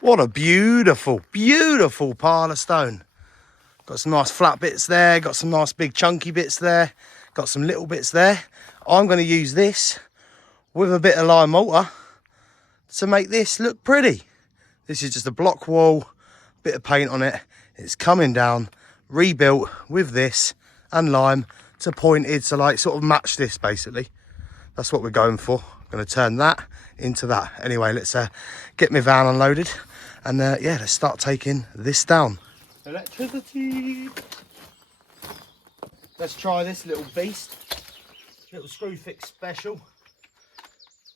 What a beautiful, beautiful pile of stone. Got some nice flat bits there, got some nice big chunky bits there, got some little bits there. I'm going to use this with a bit of lime mortar to make this look pretty. This is just a block wall, bit of paint on it. It's coming down, rebuilt with this and lime to pointed to like sort of match this basically. That's what we're going for. I'm going to turn that into that. Anyway, let's get my van unloaded and yeah, let's start taking this down. Electricity. Let's try this little beast. Little screw fix special.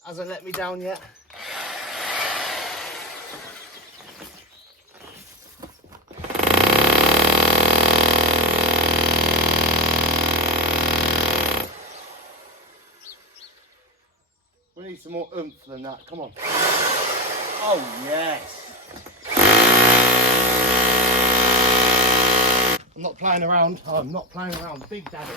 Hasn't let me down yet. We need some more oomph than that. Come on. Oh yes. I'm not playing around. I'm not playing around. Big Daddy.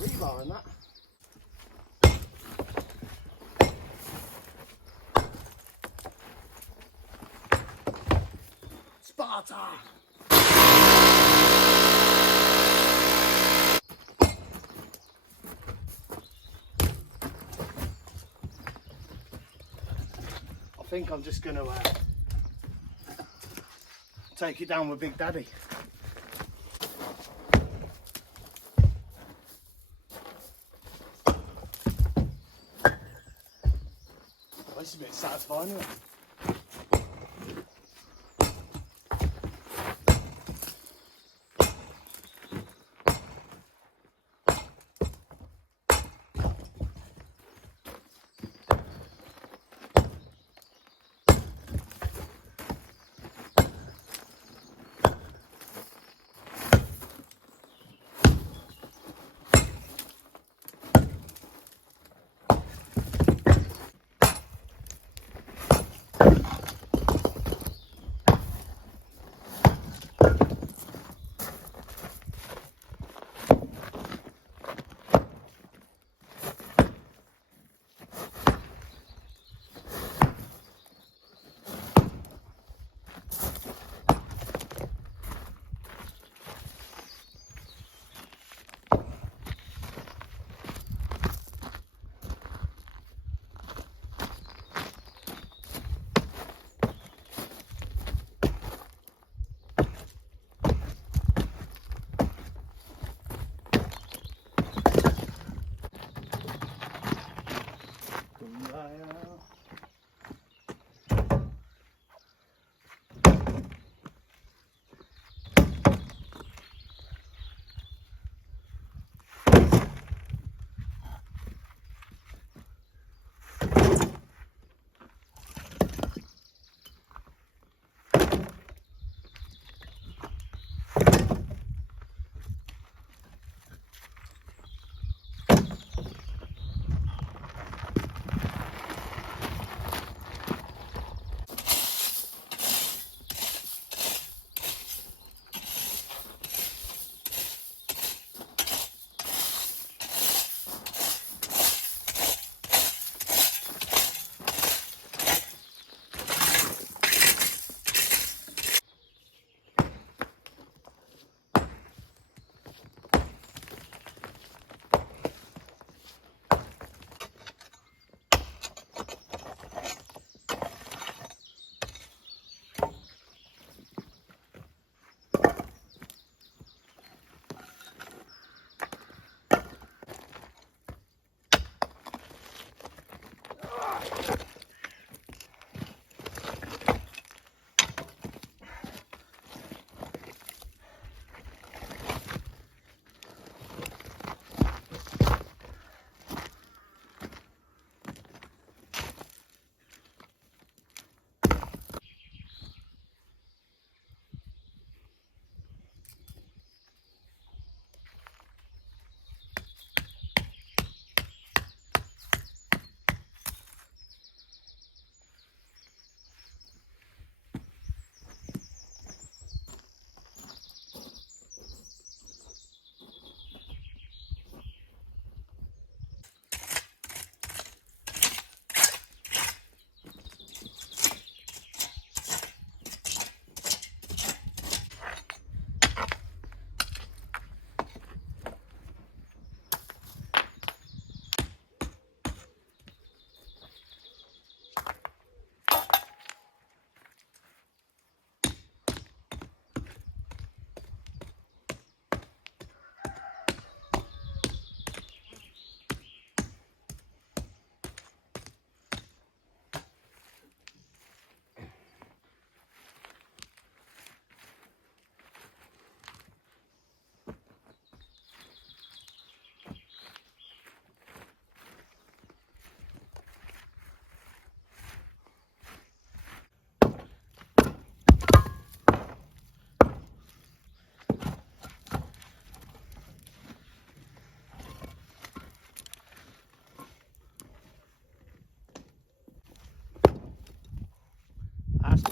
Rebar in that. Sparta! I think I'm just going to take it down with Big Daddy. Oh, this is a bit satisfying, isn't it?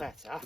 better.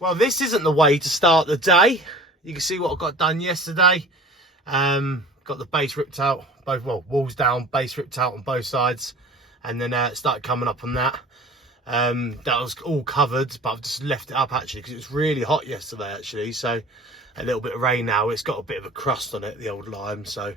Well, this isn't the way to start the day. You can see what I got done yesterday. Got the base ripped out, both, well, walls down, base ripped out on both sides, and then started coming up on that. That was all covered, but I've just left it up actually because it was really hot yesterday actually. So a little bit of rain now. It's got a bit of a crust on it, the old lime. So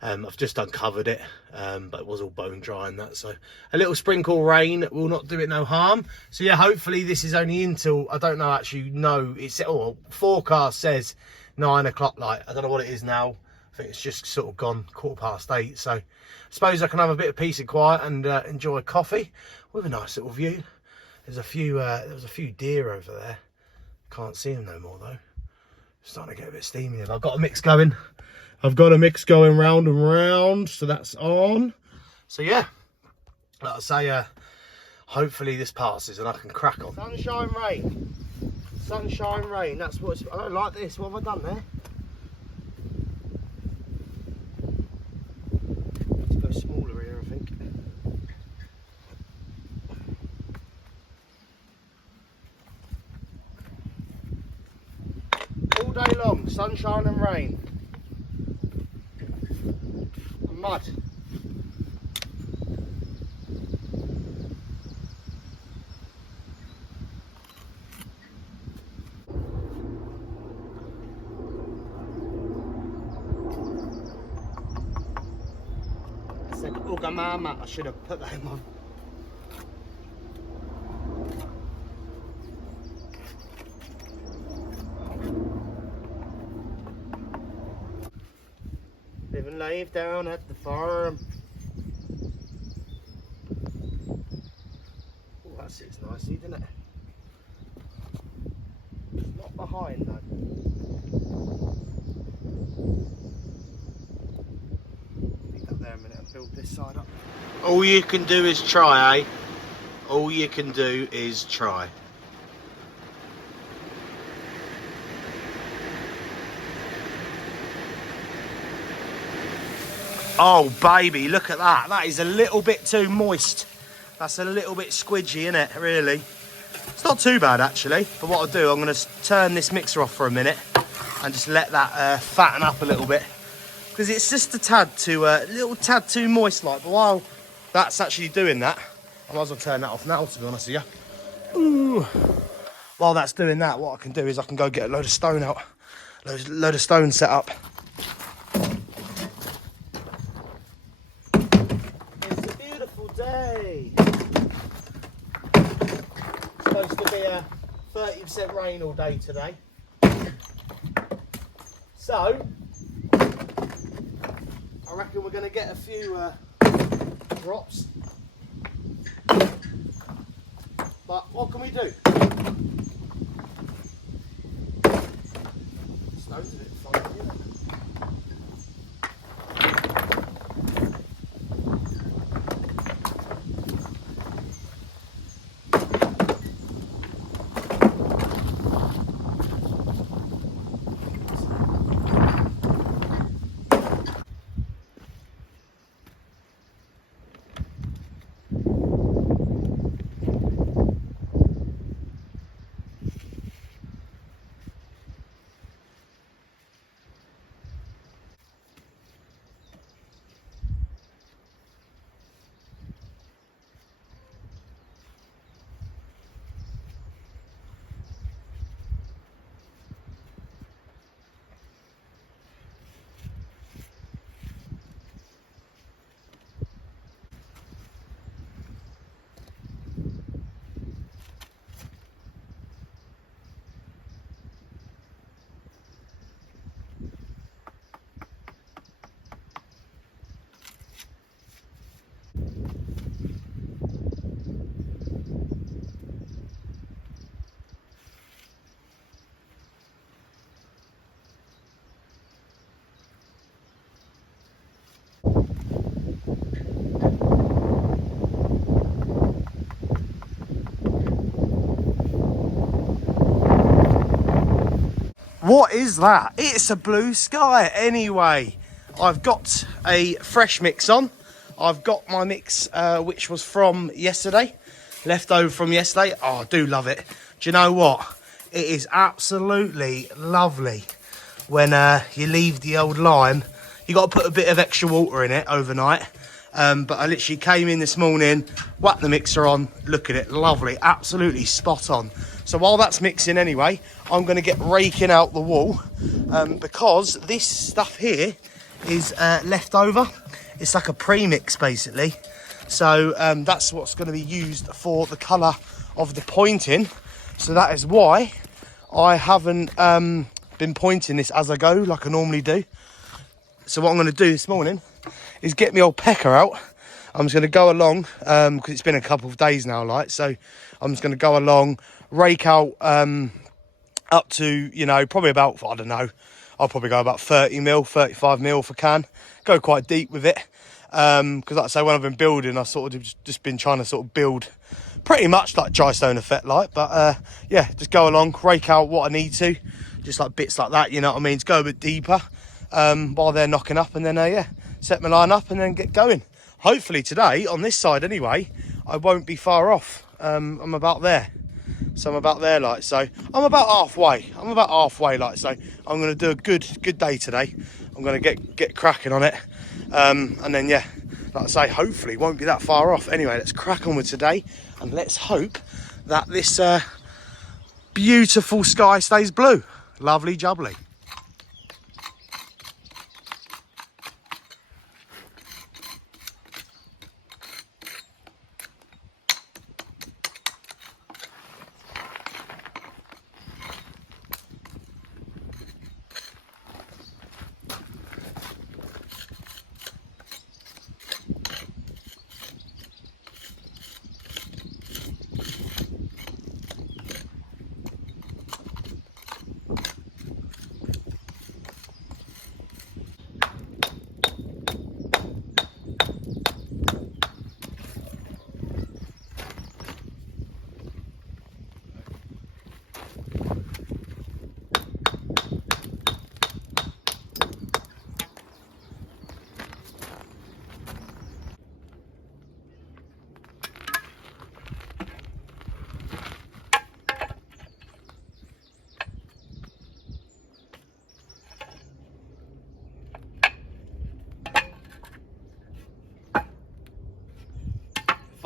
I've just uncovered it, but it was all bone dry and that. So a little sprinkle rain will not do it no harm. So yeah, hopefully this is only until, I don't know actually, no, it's, oh, forecast says 9 o'clock light. I don't know what it is now. I think it's just sort of gone 8:15. So I suppose I can have a bit of peace and quiet and enjoy coffee with a nice little view. There's a few, there was a few deer over there. Can't see them no more though. Starting to get a bit steamy. I've got a mix going. I've got a mix going round and round, so that's on. So yeah, like I say, hopefully this passes and I can crack on. Sunshine, rain. Sunshine, rain. That's what it's, I don't like this. What have I done there? Need to go smaller here, I think. All day long, sunshine and rain. Mud. I said Ugamama, I should have put that in my... Live and live down at the farm. Oh, that sits nicely, doesn't it? It's not behind though. Leave that there a minute and build this side up. All you can do is try, eh? All you can do is try. Oh baby, look at that. That is a little bit too moist. That's a little bit squidgy, isn't it, really? It's not too bad actually. But what I'll do, I'm going to turn this mixer off for a minute and just let that fatten up a little bit. because it's just a little tad too moist like. But while that's actually doing that, I might as well turn that off now, to be honest with you. Ooh. While that's doing that, what I can do is I can go get a load of stone out, load of stone set up. It's a beautiful day. It's supposed to be a 30% rain all day today. So, I reckon we're going to get a few drops. But what can we do? Stone's a bit funky, isn't it? What is that? It's a blue sky. Anyway, I've got a fresh mix on. I've got my mix, which was from yesterday, left over from yesterday. Oh, I do love it. Do you know what? It is absolutely lovely when you leave the old lime. You got to put a bit of extra water in it overnight. But I literally came in this morning, whacked the mixer on, look at it, lovely, absolutely spot on. So while that's mixing anyway, I'm going to get raking out the wall because this stuff here is left over. It's like a pre-mix basically. So that's what's going to be used for the colour of the pointing. So that is why I haven't been pointing this as I go like I normally do. So what I'm going to do this morning is get my old pecker out. I'm just going to go along because it's been a couple of days now, like, so I'm just going to go along, rake out up to, you know, probably about, I don't know, I'll probably go about 30 mil, 35 mil if I can. Go quite deep with it because like I say, when I've been building, I've sort of just been trying to sort of build pretty much like dry stone effect like, but yeah, just go along, rake out what I need to, just like bits like that, you know what I mean, to go a bit deeper while they're knocking up, and then yeah, set my line up and then get going. Hopefully today, on this side anyway, I won't be far off. I'm about there. So I'm about there, like, so I'm about halfway. Like, so I'm going to do a good day today. I'm going to get cracking on it. And then, yeah, like I say, hopefully it won't be that far off. Anyway, let's crack on with today. And let's hope that this beautiful sky stays blue. Lovely jubbly.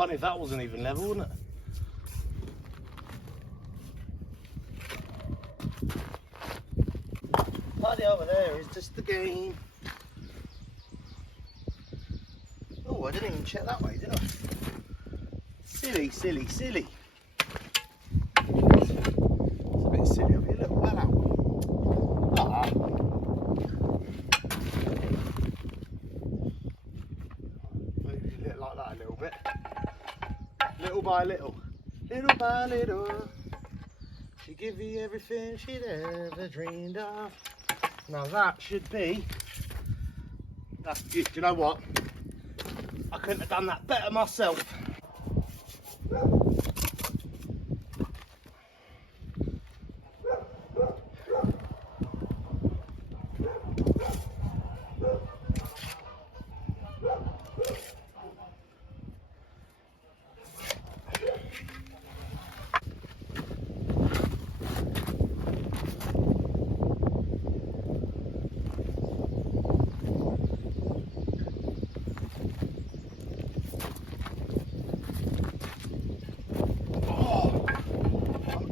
funny if that wasn't even level, wouldn't it? Party over there is just the game. Oh, I didn't even check that way, did I? Silly, silly, silly. It's a bit silly of you. Look, well out. Ah. Maybe a little like that a little bit. Little by little. Little by little. She give you everything she'd ever dreamed of. Now that should be. That's good. Do you know what? I couldn't have done that better myself.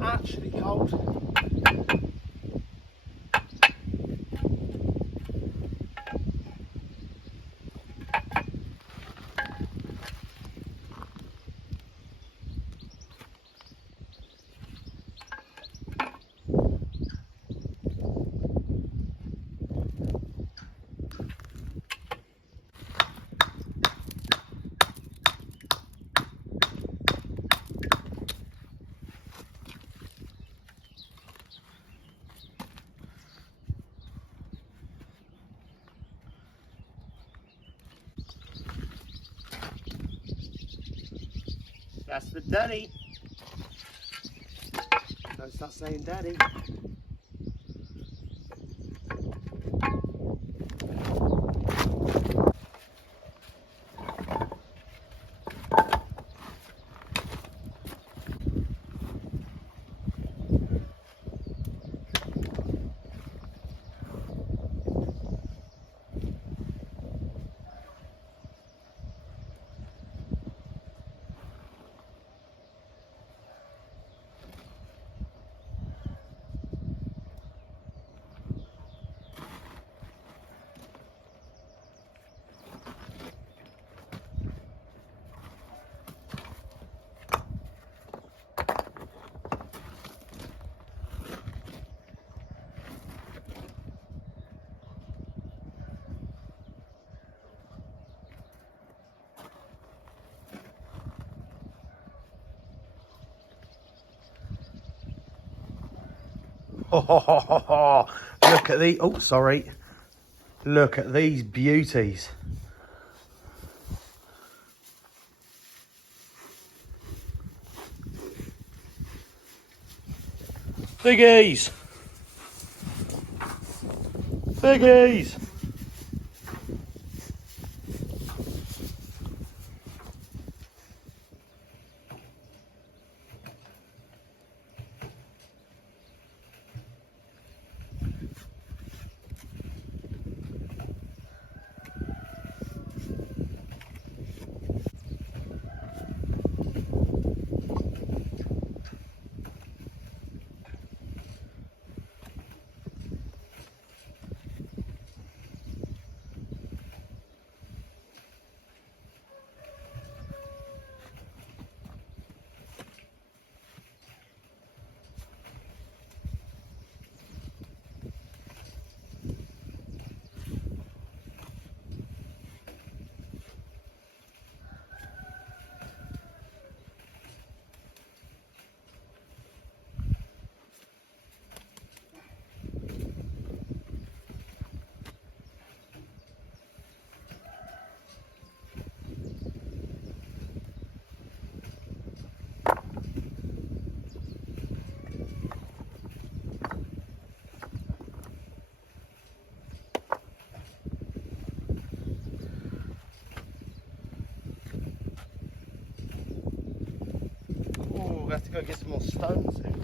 Actually cold. That's the daddy. Don't start saying daddy. Look at the, oh sorry, look at these beauties. Biggies, biggies. We have to go get some more stones in.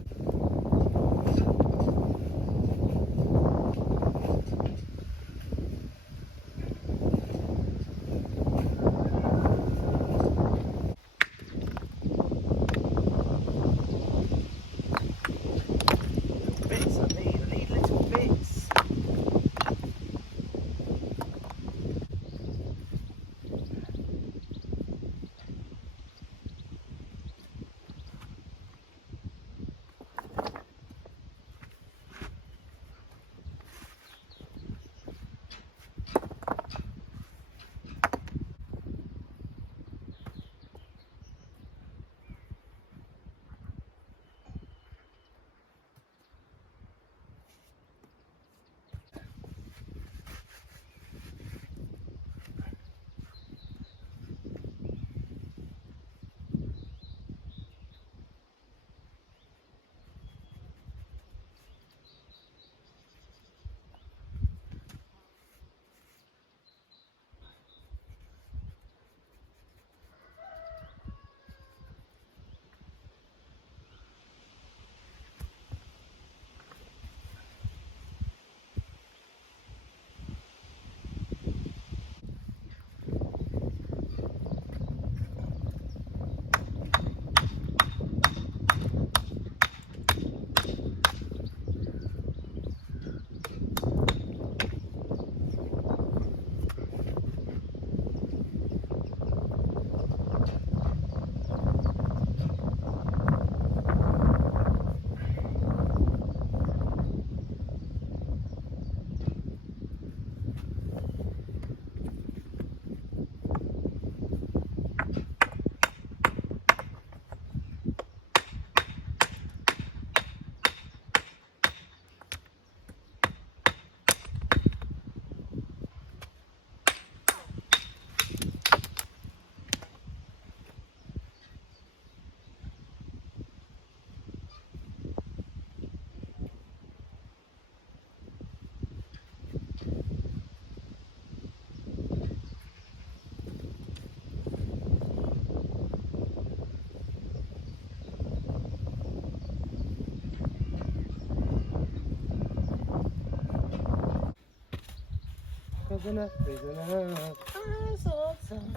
'cause enough is enough. I saw the sun,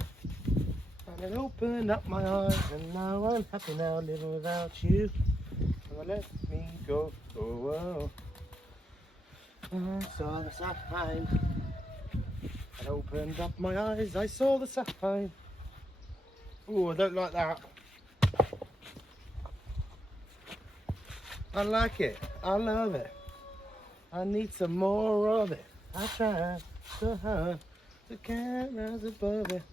and it opened up my eyes, and now I'm happy now living without you. So let me go. Oh, oh. I saw the sign. It opened up my eyes. I saw the sign. Oh, I don't like that. I like it. I love it. I need some more of it. I try so hard to can't rise above it.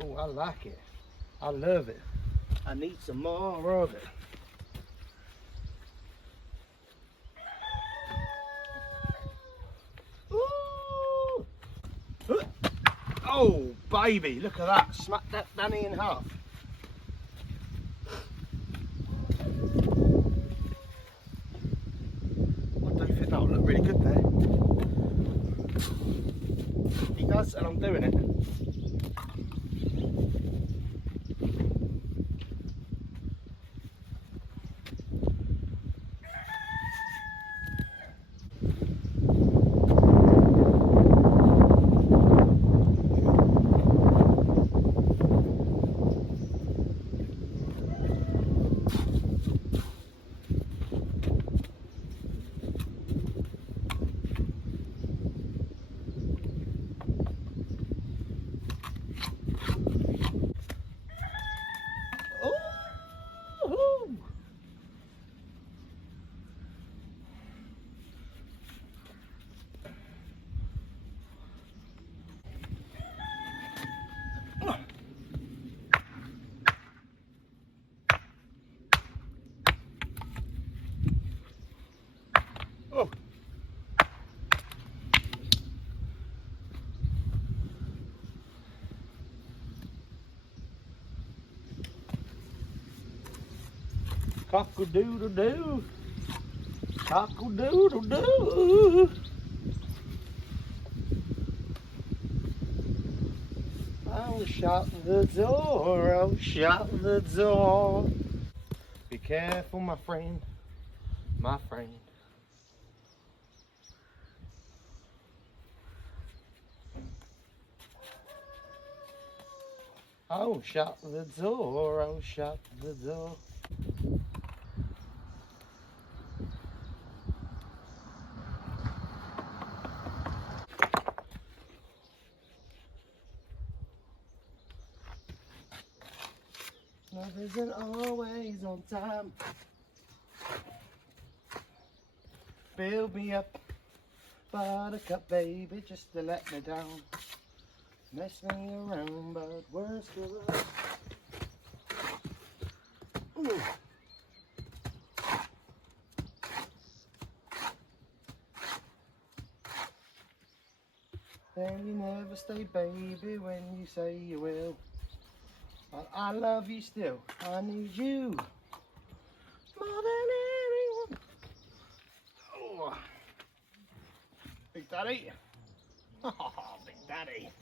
Oh, I like it. I love it. I need some more of it. Ooh. Oh, baby, look at that. Smack that Danny in half. I do think that'll look really good there. He does, and I'm doing it. Ooh. Oh. Cock-a-doodle-doo. Cock-a-doodle-doo. Oh, shut the door. Oh, shut the door. Be careful, my friend. My friend. Oh, shut the door. Oh, shut the door. Love isn't always on time. Build me up, buttercup baby, just to let me down. Mess me around, but worse to love. Ooh. Then you never stay, baby, when you say you will. But I love you still. I need you more than anyone. Oh, Big Daddy. Oh, Big Daddy.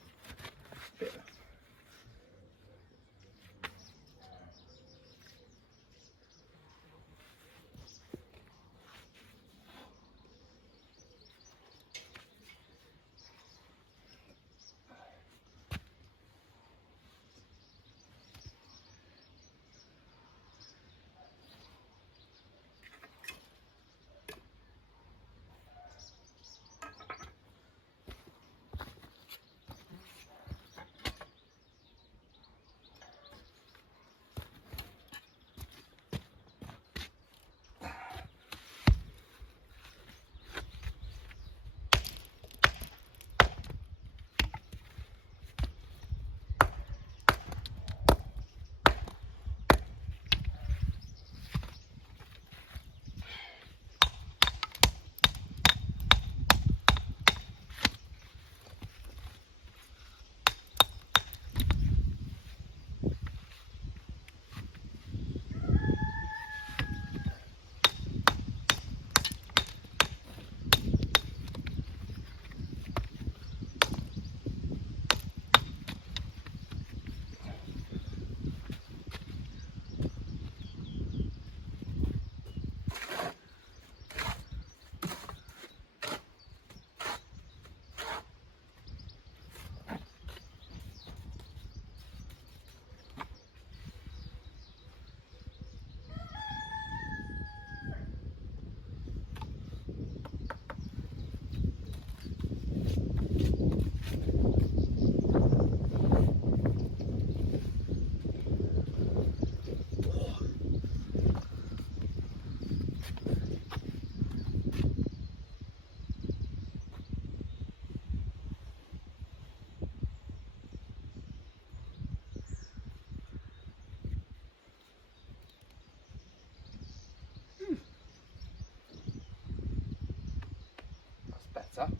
better.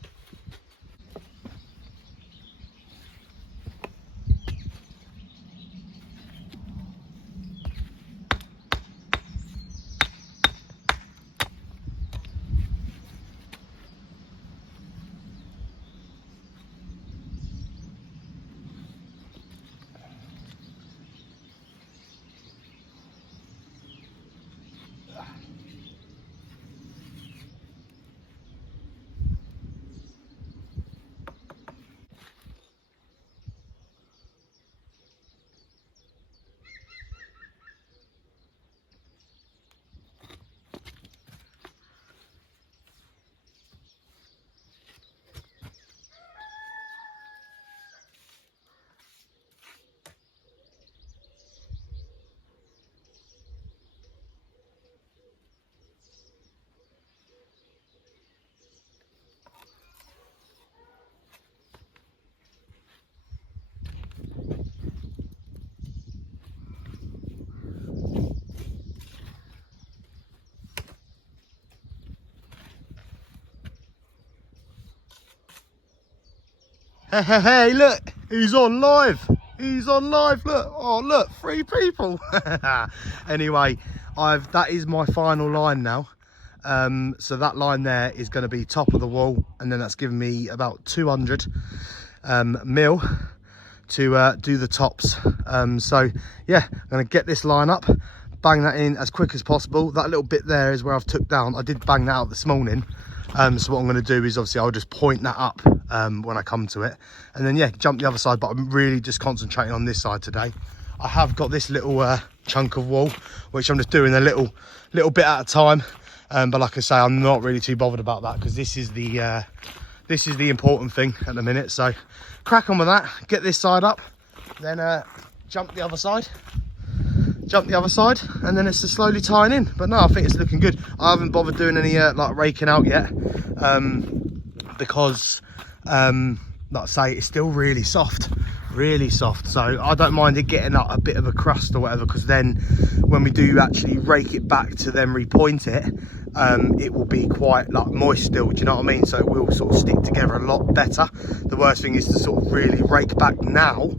Hey, look, he's on live. He's on live, look. Oh, look, 3 people. Anyway, that is my final line now. So that line there is going to be top of the wall, and then that's giving me about 200 mil to do the tops. So yeah, I'm going to get this line up, bang that in as quick as possible. That little bit there is where I've took down. I did bang that out this morning. So what I'm going to do is obviously I'll just point that up when I come to it, and then yeah, jump the other side. But I'm really just concentrating on this side today. I have got this little chunk of wall which I'm just doing a little bit at a time, but like I say, I'm not really too bothered about that because this is the important thing at the minute. So crack on with that, get this side up, then jump the other side, and then it's just slowly tying in. But no, I think it's looking good. I haven't bothered doing any like raking out yet, because like I say, it's still really soft, so I don't mind it getting up a bit of a crust or whatever, because then when we do actually rake it back to then repoint it, it will be quite like moist still, do you know what I mean? So it will sort of stick together a lot better. The worst thing is to sort of really rake back now,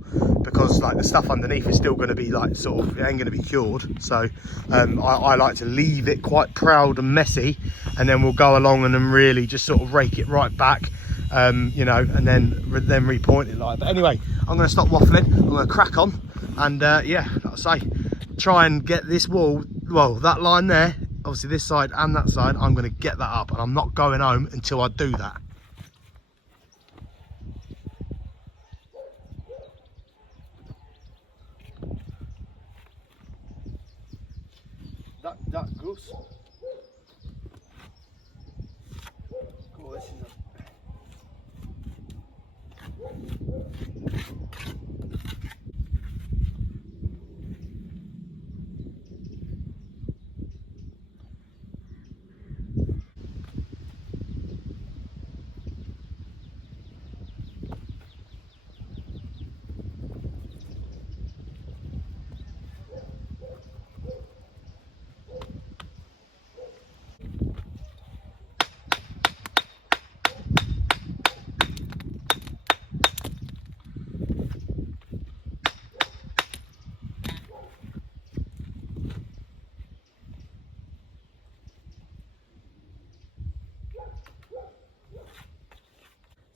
because like the stuff underneath is still going to be like sort of, it ain't going to be cured. So I like to leave it quite proud and messy, and then we'll go along and then really just sort of rake it right back, you know, and then repoint it like. But anyway, I'm going to stop waffling, I'm going to crack on, and yeah, like I say, try and get this wall, well, that line there, obviously this side and that side, I'm going to get that up, and I'm not going home until I do that. That goose. Cool, this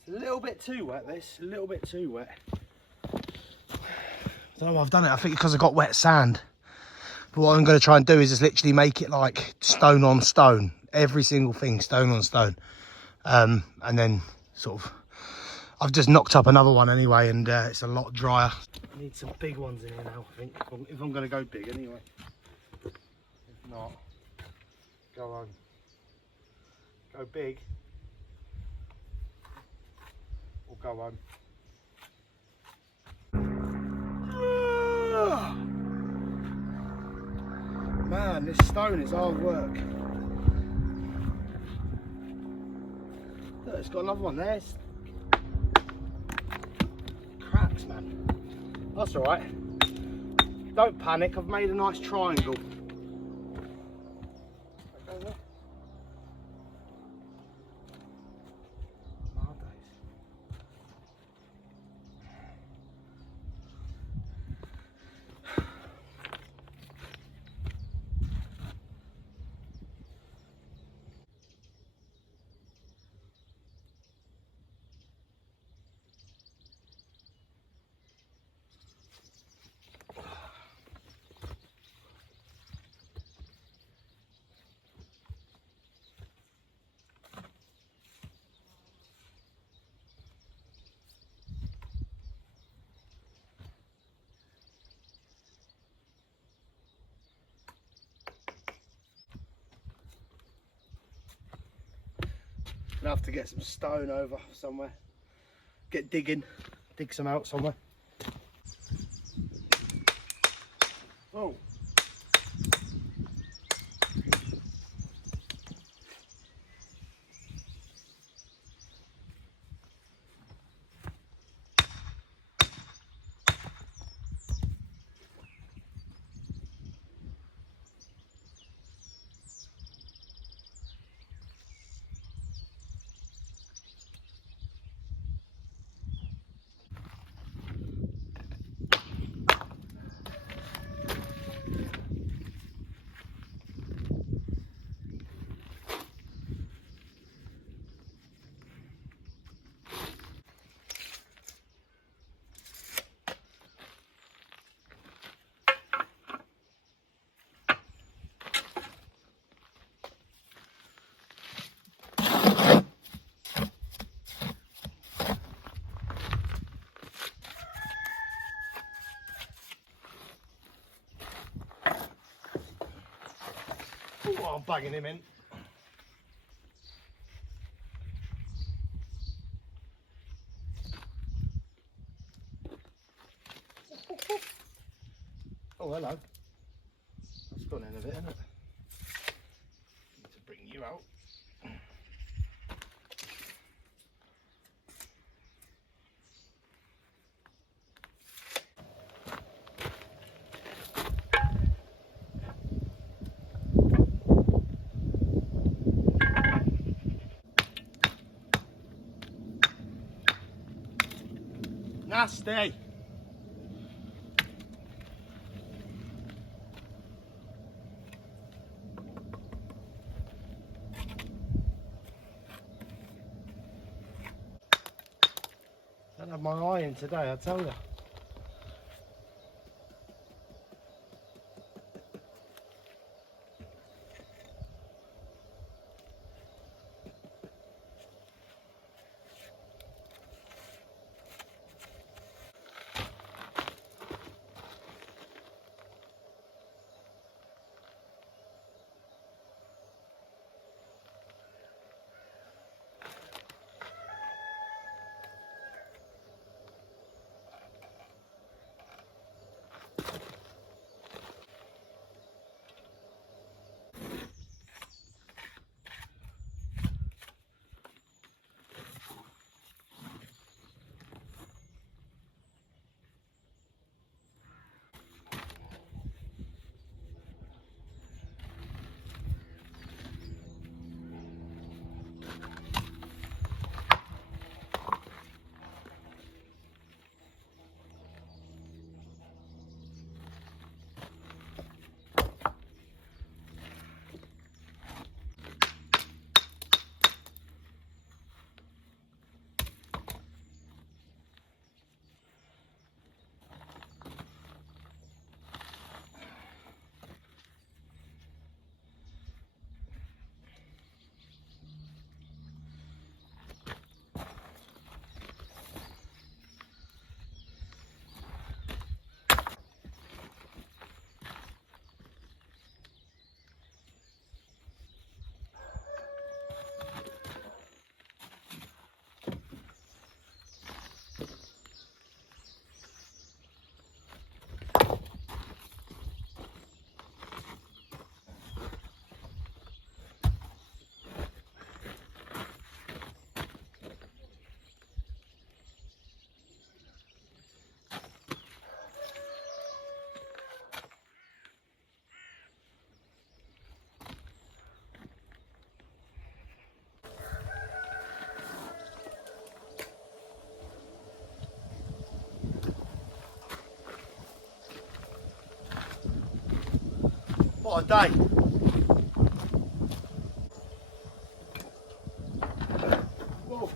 is a little bit too wet, this, a little bit too wet. I don't know why I've done it, I think because I got wet sand. But what I'm going to try and do is just literally make it like stone on stone, every single thing stone on stone. And then sort of, I've just knocked up another one anyway, and it's a lot drier. I need some big ones in here now, I think, if I'm going to go big anyway. If not, go on. Go big. Or go on. Man, this stone is hard work. Look, it's got another one there. It's cracks, man. That's alright. Don't panic, I've made a nice triangle. Gonna have to get some stone over somewhere. Get digging, dig some out somewhere. Oh. Oh, I'm bugging him in. Oh, hello. That's gone in a bit, hasn't it? Need to bring you out. Nasty. Don't have my eye in today, I tell you. What a day. Whoa.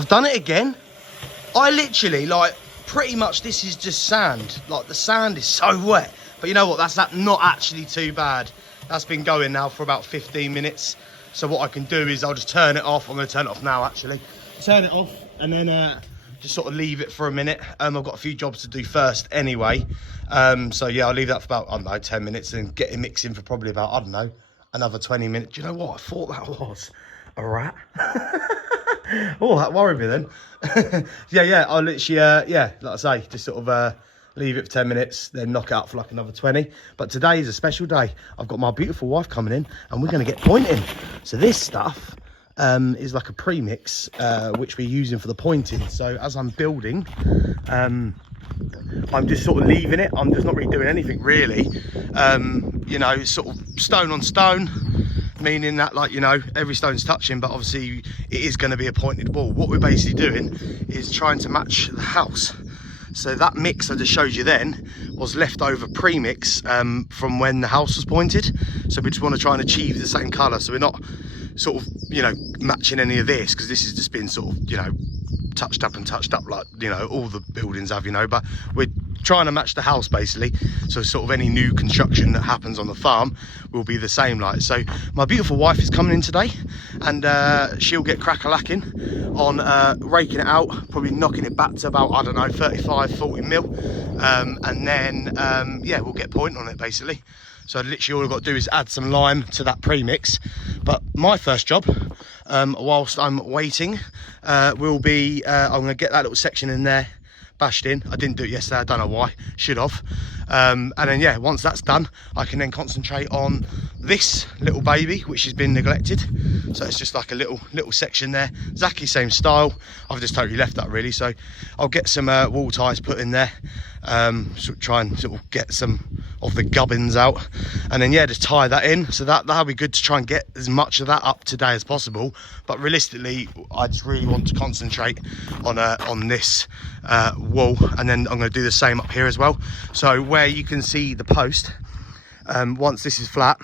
I've done it again. I literally, like, pretty much this is just sand. Like, the sand is so wet. But you know what? That's not actually too bad. That's been going now for about 15 minutes. So what I can do is I'll just turn it off. I'm going to turn it off now, actually. Turn it off and then just sort of leave it for a minute. I've got a few jobs to do first anyway. So yeah, I'll leave that for about, I don't know, 10 minutes and get it mixing for probably about, I don't know, another 20 minutes. Do you know what? I thought that was a rat. Oh, that worried me then. yeah, I'll literally, yeah, like I say, just sort of leave it for 10 minutes, then knock it out for like another 20. But today is a special day. I've got my beautiful wife coming in and we're going to get pointing. So this stuff is like a premix, which we're using for the pointing. So as I'm building, I'm just sort of leaving it. I'm just not really doing anything really. You know, it's sort of stone on stone, meaning that, like, you know, every stone's touching, but obviously it is going to be a pointed wall. What we're basically doing is trying to match the house. So that mix I just showed you then was leftover premix from when the house was pointed. So we just want to try and achieve the same colour. So we're not sort of, you know, matching any of this, because this has just been sort of, you know, touched up like, you know, all the buildings have, you know, but we're trying to match the house basically. So sort of any new construction that happens on the farm will be the same. Like, so my beautiful wife is coming in today and she'll get crack-a-lacking on raking it out, probably knocking it back to about, I don't know, 35-40 mil, and then yeah, we'll get point on it basically. So literally all I've got to do is add some lime to that premix. But my first job, whilst I'm waiting, will be, I'm going to get that little section in there bashed in. I didn't do it yesterday, I don't know why, should have. And then yeah, once that's done, I can then concentrate on this little baby, which has been neglected. So it's just like a little section there, exactly same style. I've just totally left that really. So I'll get some wall ties put in there, sort of try and sort of get some of the gubbins out, and then yeah, just tie that in. So that'll be good to try and get as much of that up today as possible. But realistically, I just really want to concentrate on this wall, and then I'm going to do the same up here as well. So where you can see the post, once this is flat,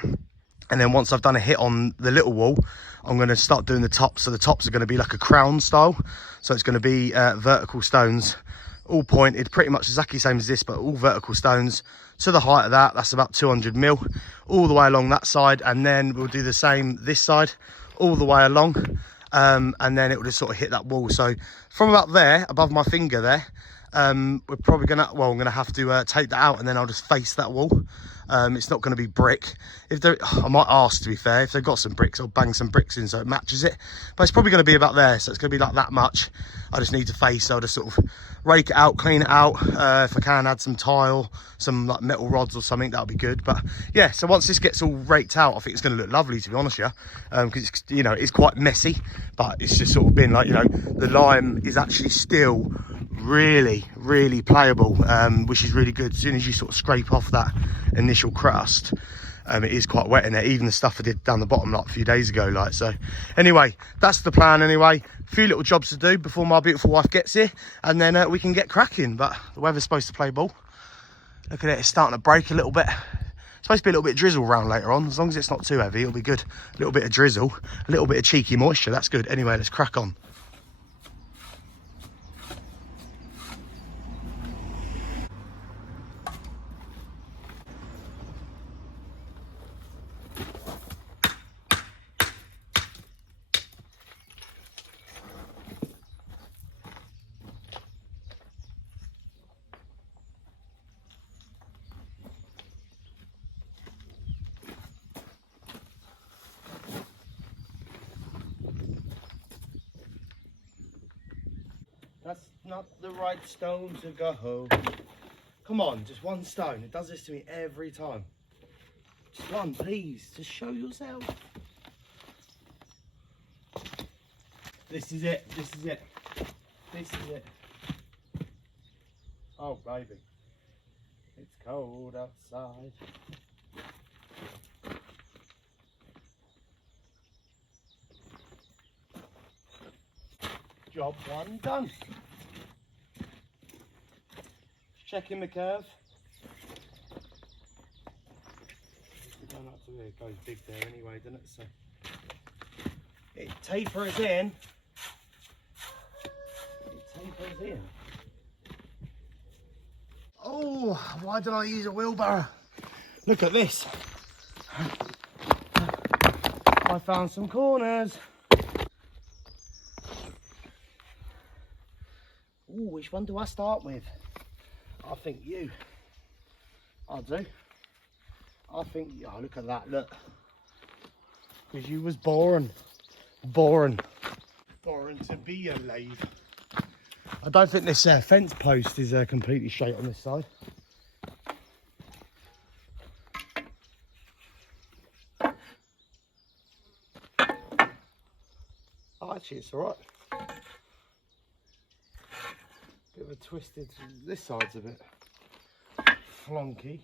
and then once I've done a hit on the little wall, I'm going to start doing the tops. So the tops are going to be like a crown style. So it's going to be vertical stones, all pointed, pretty much exactly the same as this, but all vertical stones to the height of that. That's about 200 mil, all the way along that side. And then we'll do the same this side, all the way along. And then it will just sort of hit that wall. So from about there, above my finger there, we're probably gonna, well, I'm gonna have to take that out, and then I'll just face that wall. It's not going to be brick. If there, I might ask, to be fair, if they've got some bricks, I'll bang some bricks in so it matches it. But it's probably going to be about there, so it's going to be like that much. I just need to face, so I'll just sort of rake it out, clean it out. If I can, add some tile, some like metal rods or something, that'll be good. But yeah, so once this gets all raked out, I think it's going to look lovely, to be honest with you, because it's, you know, it's quite messy, but it's just sort of been like, you know, the lime is actually still really playable, which is really good. As soon as you sort of scrape off that initial crust, it is quite wet in there, even the stuff I did down the bottom like a few days ago. Like, so anyway, that's the plan anyway. A few little jobs to do before my beautiful wife gets here, and then we can get cracking. But the weather's supposed to play ball. Look at it, it's starting to break a little bit. It's supposed to be a little bit of drizzle around later on. As long as it's not too heavy, it'll be good. A little bit of drizzle, a little bit of cheeky moisture, that's good. Anyway, let's crack on. That's not the right stone to go. Come on, just one stone. It does this to me every time. Just one, please. Just show yourself. This is it. This is it. This is it. Oh, baby. It's cold outside. Job one done. Checking the curve. Going up to there, it goes big there anyway, doesn't it? So it tapers in see him. Oh, why don't I use a wheelbarrow? Look at this. I found some corners. Ooh, which one do I start with? I think you. I'll do. I think, oh, look at that, look. Because you was born to be alive. I don't think this fence post is completely straight on this side. Oh, actually, it's all right. Bit of a twisted, this side's a bit flonky.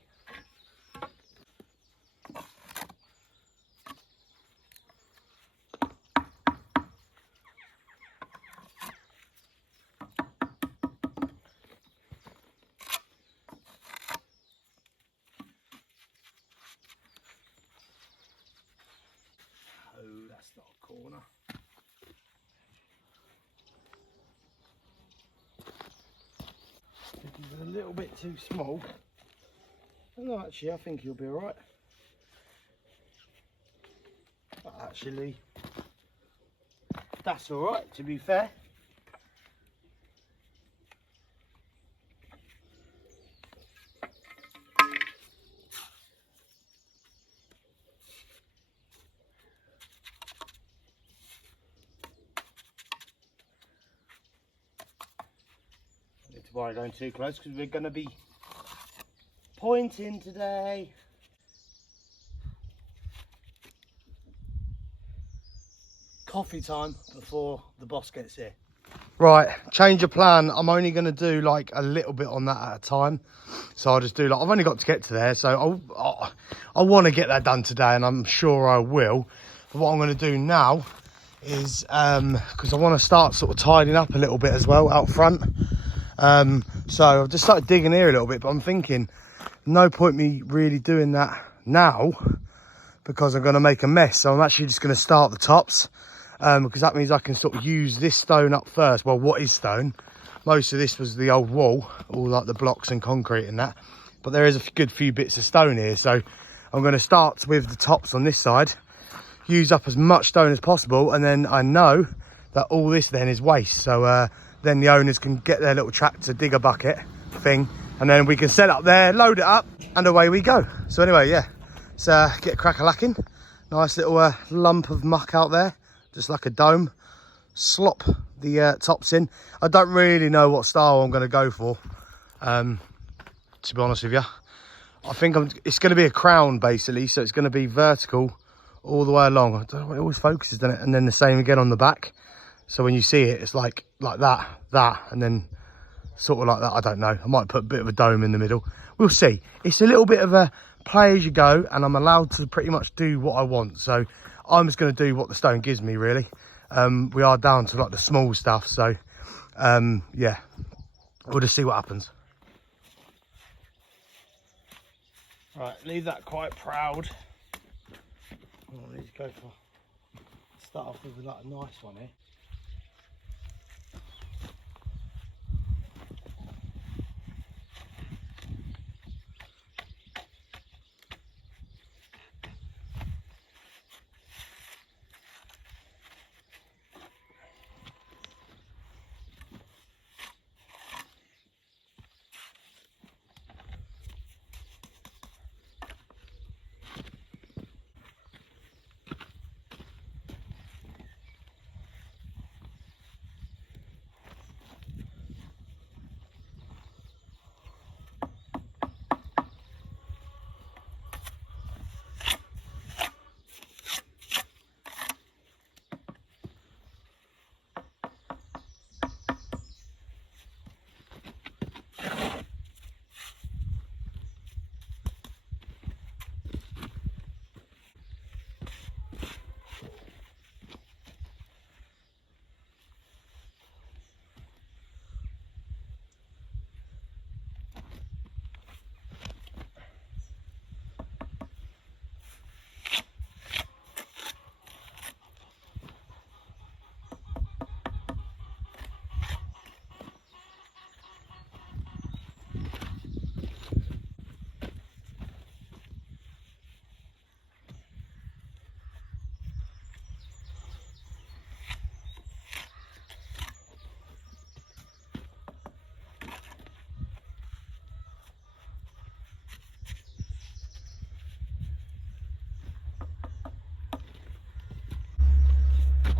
Oh, that's not a corner. This is a little bit too small. No, actually, I think he'll be all right. But actually, that's all right, to be fair. Need to worry going too close because we're going to be pointing today. Coffee time before the boss gets here. Right, change of plan. I'm only going to do like a little bit on that at a time. So I'll just do like, I've only got to get to there. So I want to get that done today and I'm sure I will. But what I'm going to do now is, because I want to start sort of tidying up a little bit as well out front. So I've just started digging here a little bit, but I'm thinking no point me really doing that now because I'm going to make a mess. So I'm actually just going to start the tops. Because that means I can sort of use this stone up first. Well, what is stone? Most of this was the old wall, all like the blocks and concrete and that. But there is a good few bits of stone here. So I'm going to start with the tops on this side, use up as much stone as possible. And then I know that all this then is waste. So then the owners can get their little tractor, dig a bucket thing. And then we can set up there, load it up and away we go. So anyway, yeah, let's get crack-a-lacking. Nice little lump of muck out there. Just like a dome, slop the tops in. I don't really know what style I'm going to go for, to be honest with you. I think it's going to be a crown basically, so it's going to be vertical all the way along. I don't know, it always focuses, doesn't it? And then the same again on the back. So when you see it, it's like that, and then sort of like that. I don't know. I might put a bit of a dome in the middle. We'll see. It's a little bit of a play as you go, and I'm allowed to pretty much do what I want. So I'm just going to do what the stone gives me, really. We are down to like the small stuff, so yeah, we'll just see what happens. Right, leave that quite proud. I need to go for, start off with like a nice one here.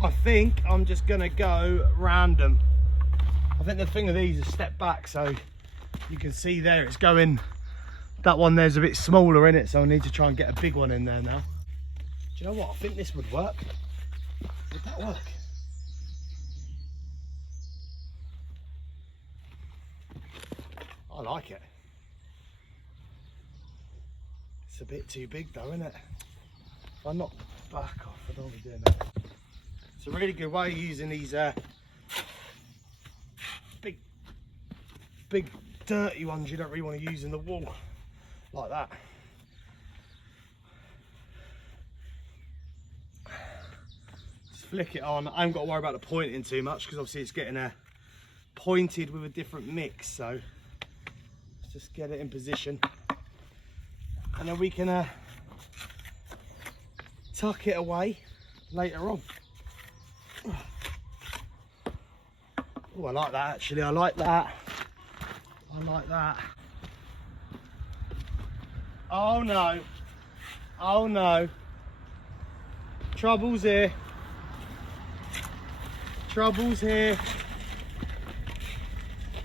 I think I'm just gonna go random. I think the thing of these is step back, so you can see there it's going, that one there's a bit smaller in it, so I need to try and get a big one in there now. Do you know what? I think this would work. Would that work? I like it. It's a bit too big though, isn't it? If I knock the back off, I don't want to be doing that. It's a really good way of using these big dirty ones you don't really want to use in the wall, like that. Just flick it on. I haven't got to worry about the pointing too much because obviously it's getting pointed with a different mix, so let's just get it in position and then we can tuck it away later on. Oh, I like that actually. I like that. I like that. Oh no. Oh no. Trouble's here. Trouble's here.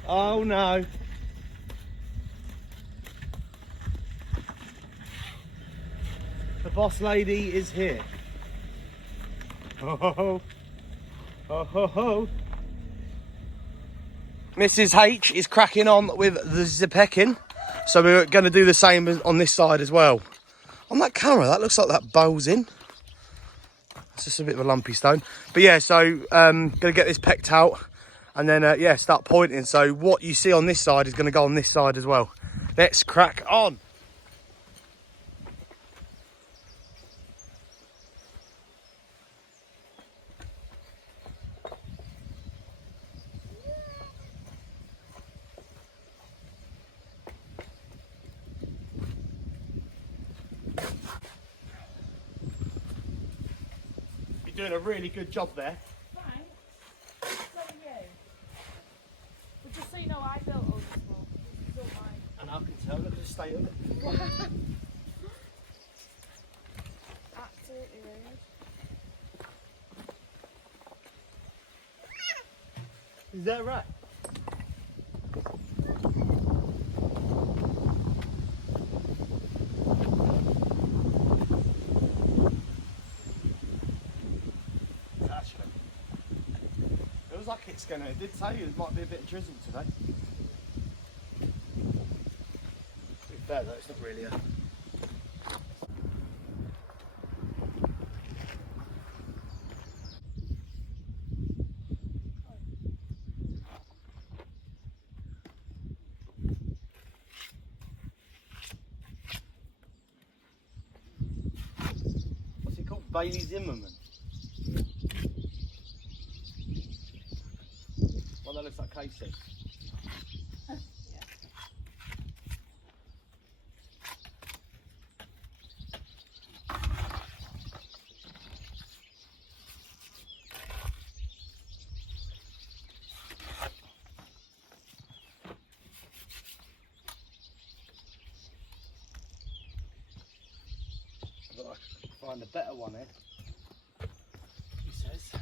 Oh no. The boss lady is here. Ho ho ho. Ho ho ho. Mrs. H is cracking on with the zippecking, so we're going to do the same on this side as well. On that camera, that looks like that bowls in. It's just a bit of a lumpy stone. But yeah, so going to get this pecked out and then, yeah, start pointing. So what you see on this side is going to go on this side as well. Let's crack on. Doing a really good job there. Thanks. So are you. But just so you know, I built all this wall. This is all mine. And I can tell, look at the state of it. Absolutely rude. Is that right? Like it's gonna, I did tell you it might be a bit of drizzle today. To be fair though, it's not really a... What's it called? Bailey Zimmerman? Well, that looks like Casey. Yeah. I thought I could find a better one here. He says.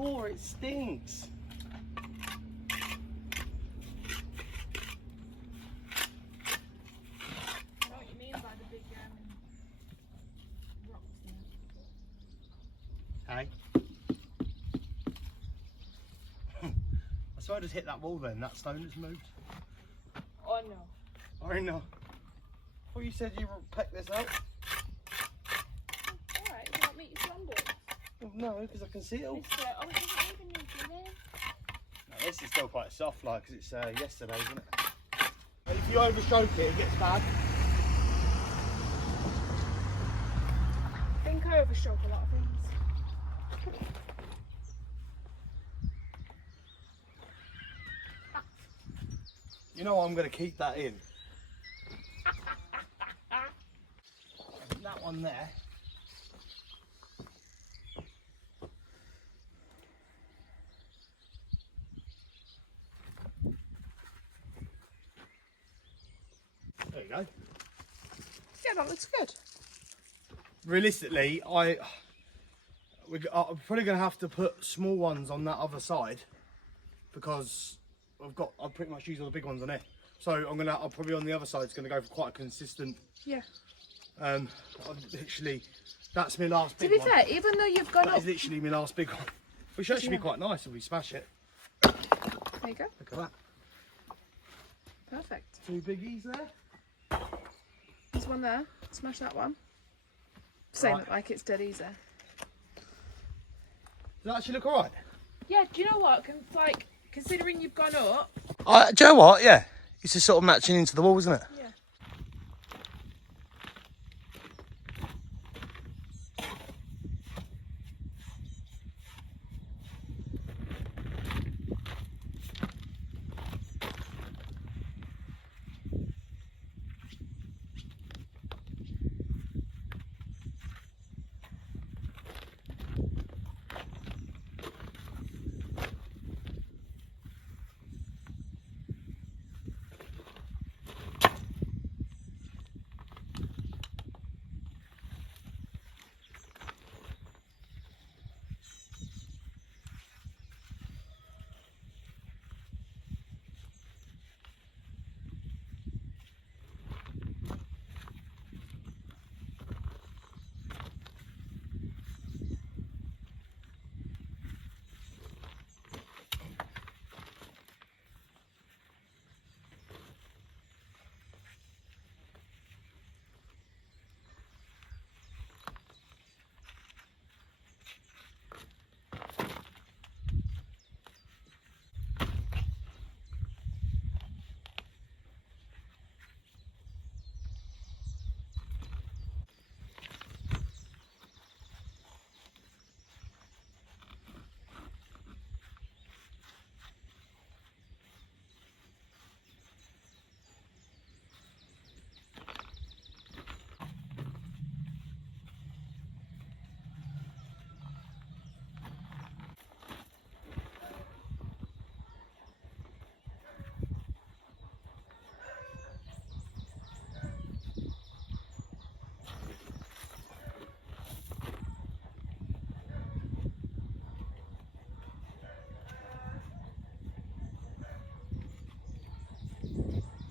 poor, it stinks. I know what you mean by the big rocks there. Hey. I swear I just hit that wall then, that stone has moved. Oh no. I know. Well, you said you would peck this out. Alright, you want me to sand it? Well, no, because I can see it all. It doesn't even need to be there. No, this is still quite soft, like, because it's yesterday, isn't it? If you overstroke it, it gets bad. I think I overstroke a lot of things. You know I'm going to keep that in. That one there. There you go. Yeah, that looks good. Realistically, I'm probably going to have to put small ones on that other side because I've pretty much used all the big ones on it. So I'll probably on the other side, it's going to go for quite a consistent. Yeah. Literally, that's my last big To one. be fair, even though you've gone That up, is literally my last big one. Which should actually be quite nice if we smash it. there you go. Look at that. Perfect. 2 biggies there. There's one there. Smash that one. Same, Right. like it's dead easy. Does that actually look alright? Yeah. Do you know what? Like considering you've gone up. Do you know what? Yeah. It's just sort of matching into the wall, isn't it? Yeah.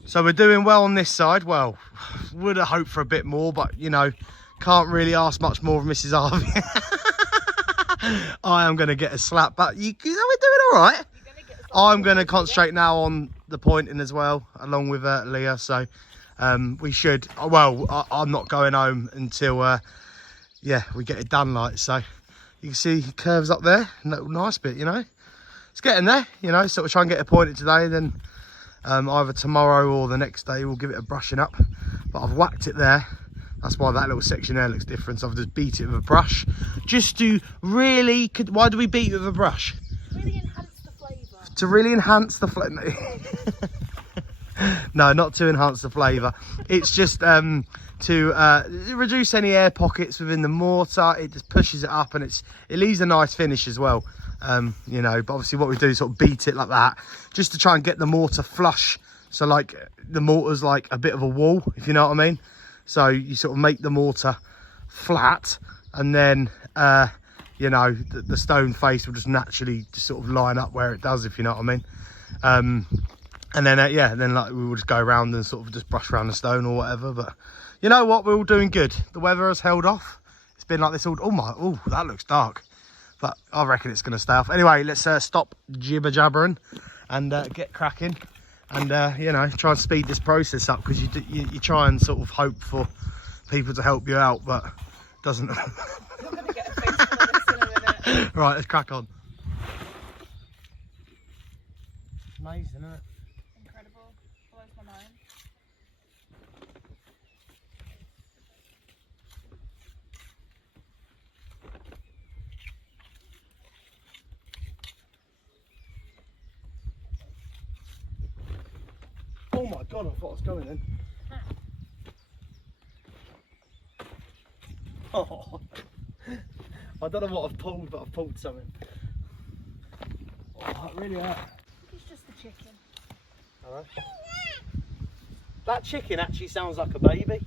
So we're doing well on this side. Well, would have hoped for a bit more, but you know, can't really ask much more of Mrs. Harvey. I am going to get a slap, but you know, we're doing all right. I'm going to concentrate now on the pointing as well, along with Leah. So we should. Well, I'm not going home until yeah, we get it done. Like so, you can see curves up there, a little nice bit. You know, it's getting there. You know, so we'll try and get it pointed today, then. Either tomorrow or the next day we'll give it a brushing up, but I've whacked it there. That's why that little section there looks different. So I've just beat it with a brush just to really, why do we beat it with a brush? Really enhance the flavour. To really enhance the flavour. No, not to enhance the flavour. It's just to reduce any air pockets within the mortar. It just pushes it up and it leaves a nice finish as well. You know, but obviously what we do is sort of beat it like that just to try and get the mortar flush, so like the mortar's like a bit of a wall, if you know what I mean. So you sort of make the mortar flat and then you know, the stone face will just naturally just sort of line up where it does, if you know what I mean. And then yeah, then like we will just go around and sort of just brush around the stone or whatever. But you know what, we're all doing good. The weather has held off. It's been like this all. Oh, that looks dark, but I reckon it's going to stay off. Anyway, let's stop jibber jabbering and get cracking, and you know, try and speed this process up, because you try and sort of hope for people to help you out, but it doesn't. I'm gonna get a face for this in a minute. Right, let's crack on. Amazing, isn't it? Incredible. Blows my mind. Oh my god, I thought I was going in. Oh, I don't know what I've pulled, but I've pulled something. Oh, it really hurt. It's just the chicken. Hello? That chicken actually sounds like a baby.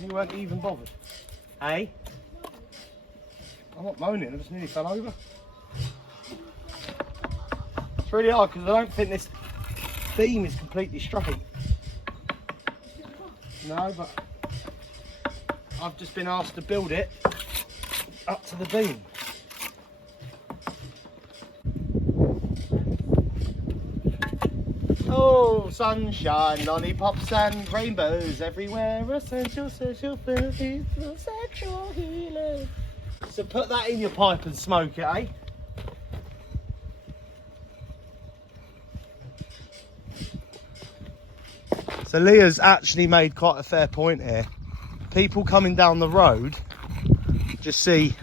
You weren't even bothered. Hey? I'm not moaning, I just nearly fell over. It's really hard because I don't think this beam is completely straight. No, but I've just been asked to build it up to the beam. Oh, sunshine, lollipops and rainbows everywhere. Essential, social, sexual healing. So put that in your pipe and smoke it, eh? So Leah's actually made quite a fair point here. People coming down the road just see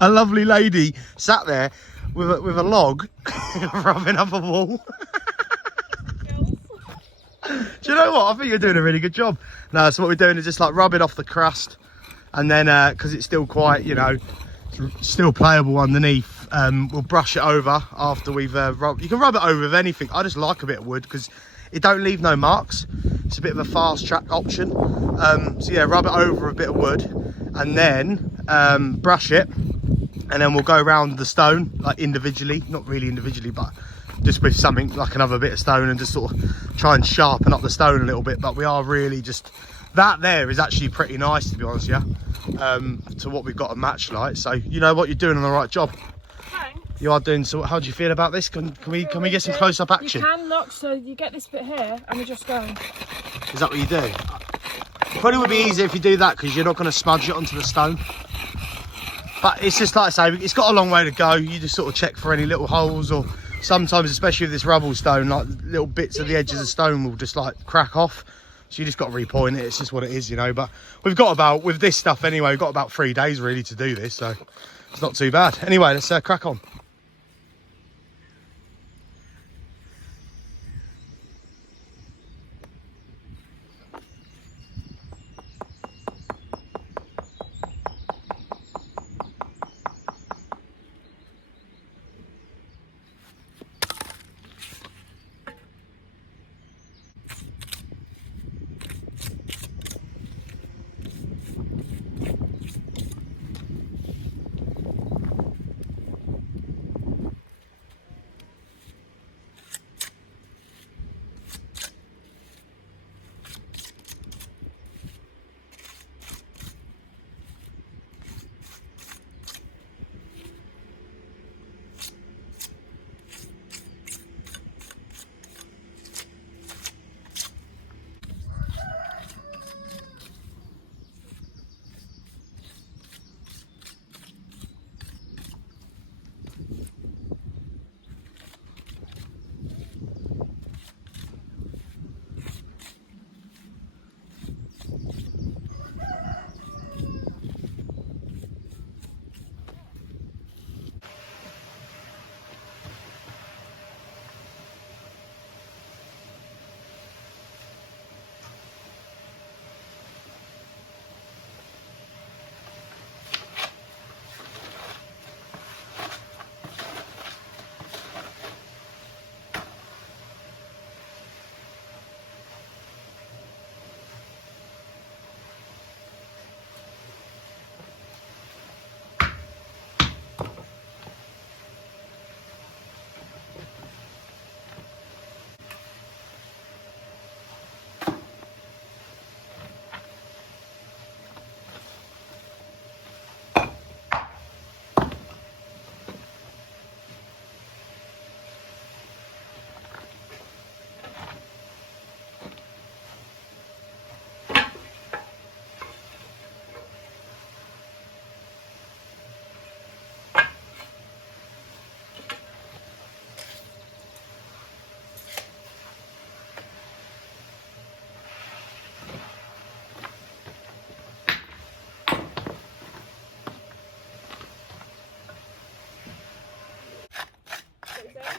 a lovely lady sat there with a log rubbing up a wall. Do you know what? I think you're doing a really good job. No, so what we're doing is just like rubbing off the crust, and then because it's still quite, you know, still playable underneath, we'll brush it over after we've rubbed. You can rub it over with anything. I just like a bit of wood because it don't leave no marks. It's a bit of a fast track option. So yeah, rub it over a bit of wood and then brush it, and then we'll go around the stone like individually, not really individually, but just with something like another bit of stone, and just sort of try and sharpen up the stone a little bit. But we are really just, that there is actually pretty nice, to be honest, yeah, to what we've got a match like. So you know what, you're doing on the right job. Thanks. You are doing. So how do you feel about this? Can we get some close-up action? You can look, so you get this bit here and you just go. Is that what you do? Probably would be easier if you do that, because you're not going to smudge it onto the stone. But it's just like I say, it's got a long way to go. You just sort of check for any little holes, or sometimes, especially with this rubble stone, like little bits of the edges of stone will just like crack off. So you just got to repoint it. It's just what it is, you know. But we've got about, with this stuff anyway, we've got about 3 days really to do this, so it's not too bad. Anyway, let's crack on.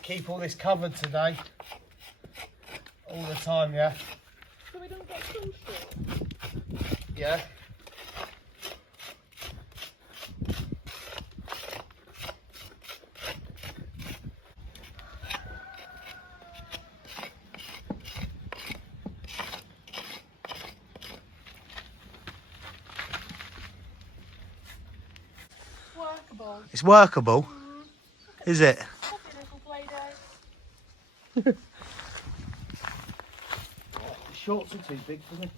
keep all this covered today. All the time, yeah. So we don't get sunstroke? Yeah. Workable. It's workable, is it? Lovely little play day. The shorts are too big for me.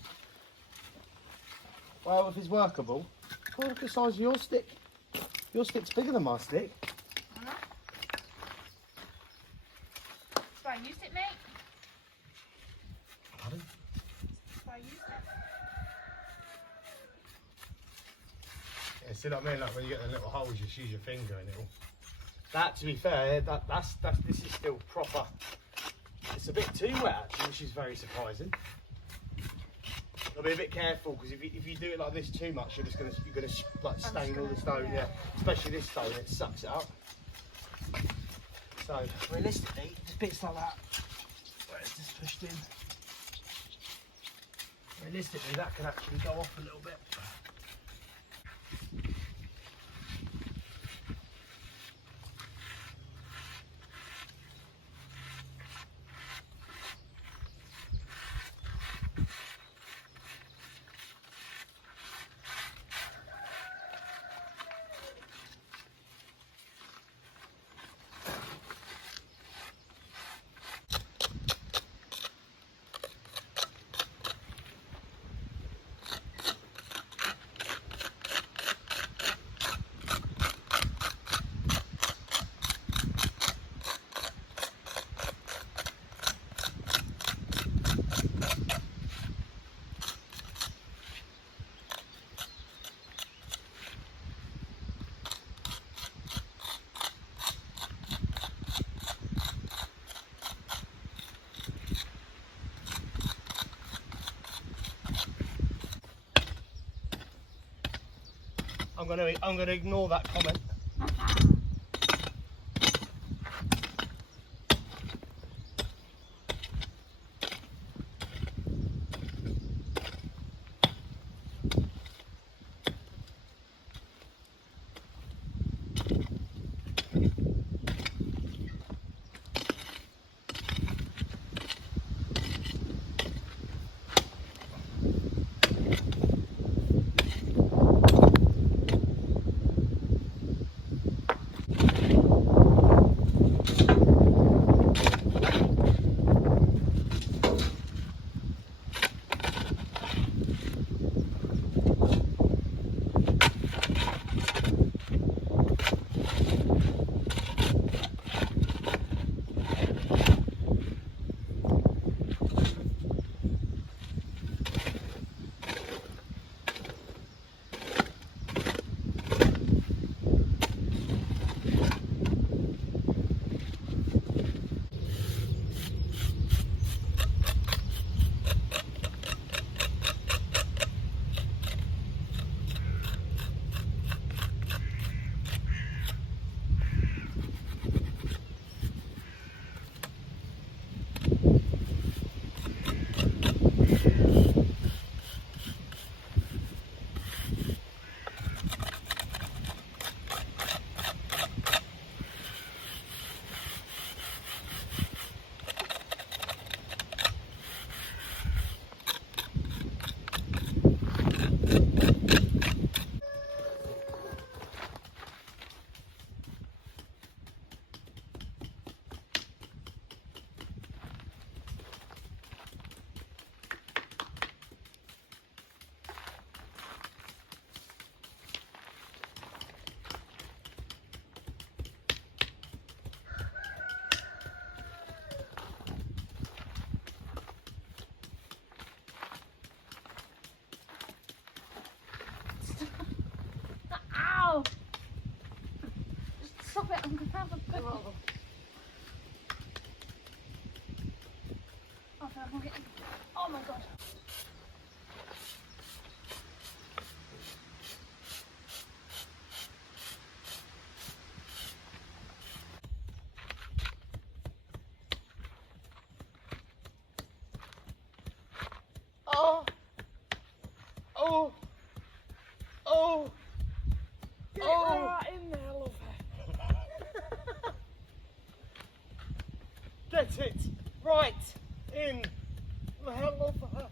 Well, if it's workable, well, look at the size of your stick. Your stick's bigger than my stick. Try and use it, mate. Pardon? Try and use it. Yeah, see what I mean? Like when you get the little holes, you just use your finger and it'll. That, to be fair, this is still proper. It's a bit too wet actually, which is very surprising. I'll be a bit careful because if you do it like this too much, you're gonna like stain all the stone. Yeah, especially this stone, it sucks it up. So realistically, just bits like that where it's just pushed in. Realistically, that can actually go off a little bit. I'm gonna ignore that comment. Ow! Just stop it, I'm gonna have a go. Oh my god. get it right in the hell of her.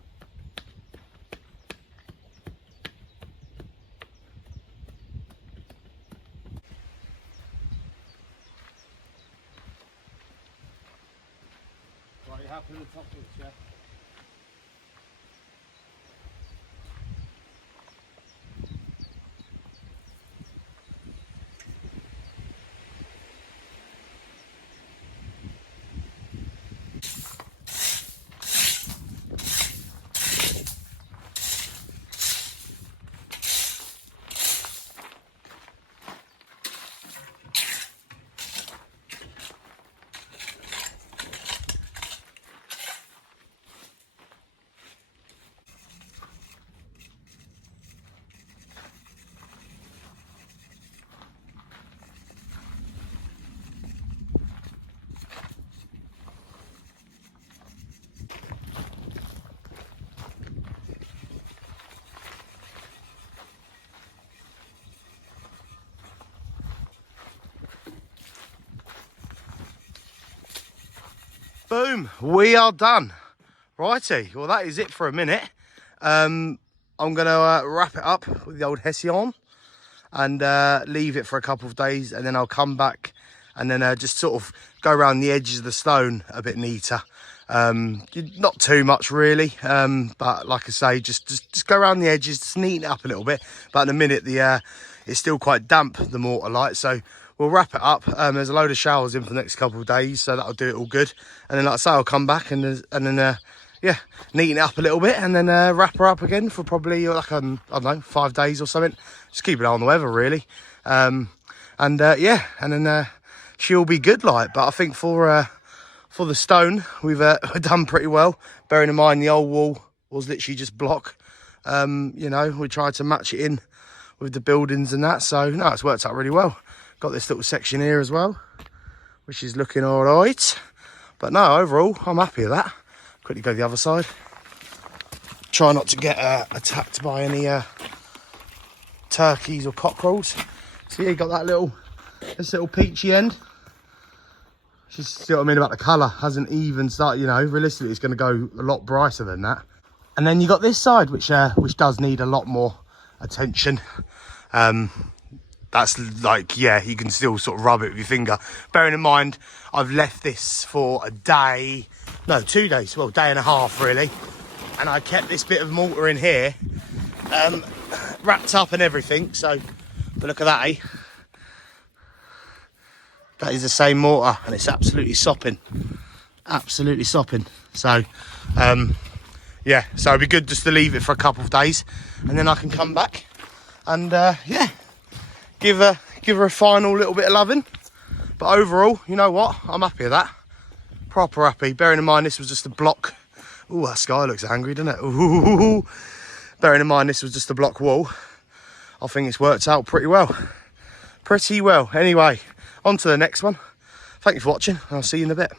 Right, you happy with the top bits, yeah? Boom, we are done. Righty, well that is it for a minute. I'm gonna wrap it up with the old Hessian and leave it for a couple of days, and then I'll come back and then just sort of go around the edges of the stone a bit neater. Not too much really, but like I say, just go around the edges, just neaten it up a little bit. But in a minute, it's still quite damp, the mortar light, so we'll wrap it up. There's a load of showers in for the next couple of days, so that'll do it all good. And then, like I say, I'll come back and then yeah, neaten it up a little bit, and then wrap her up again for probably like I don't know, 5 days or something. Just keep an eye on the weather really. Yeah, and then she'll be good like. But I think for the stone, we've done pretty well. Bearing in mind the old wall was literally just block. You know, we tried to match it in with the buildings and that, so no, it's worked out really well. Got this little section here as well, which is looking all right. But no, overall, I'm happy with that. Quickly go the other side. Try not to get attacked by any turkeys or cockerels. So yeah, you got this little peachy end. Just see what I mean about the colour. Hasn't even started, you know, realistically it's going to go a lot brighter than that. And then you got this side, which does need a lot more attention. That's like, yeah, you can still sort of rub it with your finger. Bearing in mind, I've left this for a day, no, 2 days, well, day and a half really. And I kept this bit of mortar in here, wrapped up and everything. So, but look at that, eh? That is the same mortar and it's absolutely sopping. Absolutely sopping. So, yeah, so it'd be good just to leave it for a couple of days and then I can come back and, yeah. Give her a final little bit of loving. But overall, you know what? I'm happy with that. Proper happy. Bearing in mind this was just a block. Ooh, that sky looks angry, doesn't it? Ooh. Bearing in mind this was just a block wall, I think it's worked out pretty well. Pretty well. Anyway, on to the next one. Thank you for watching. I'll see you in a bit.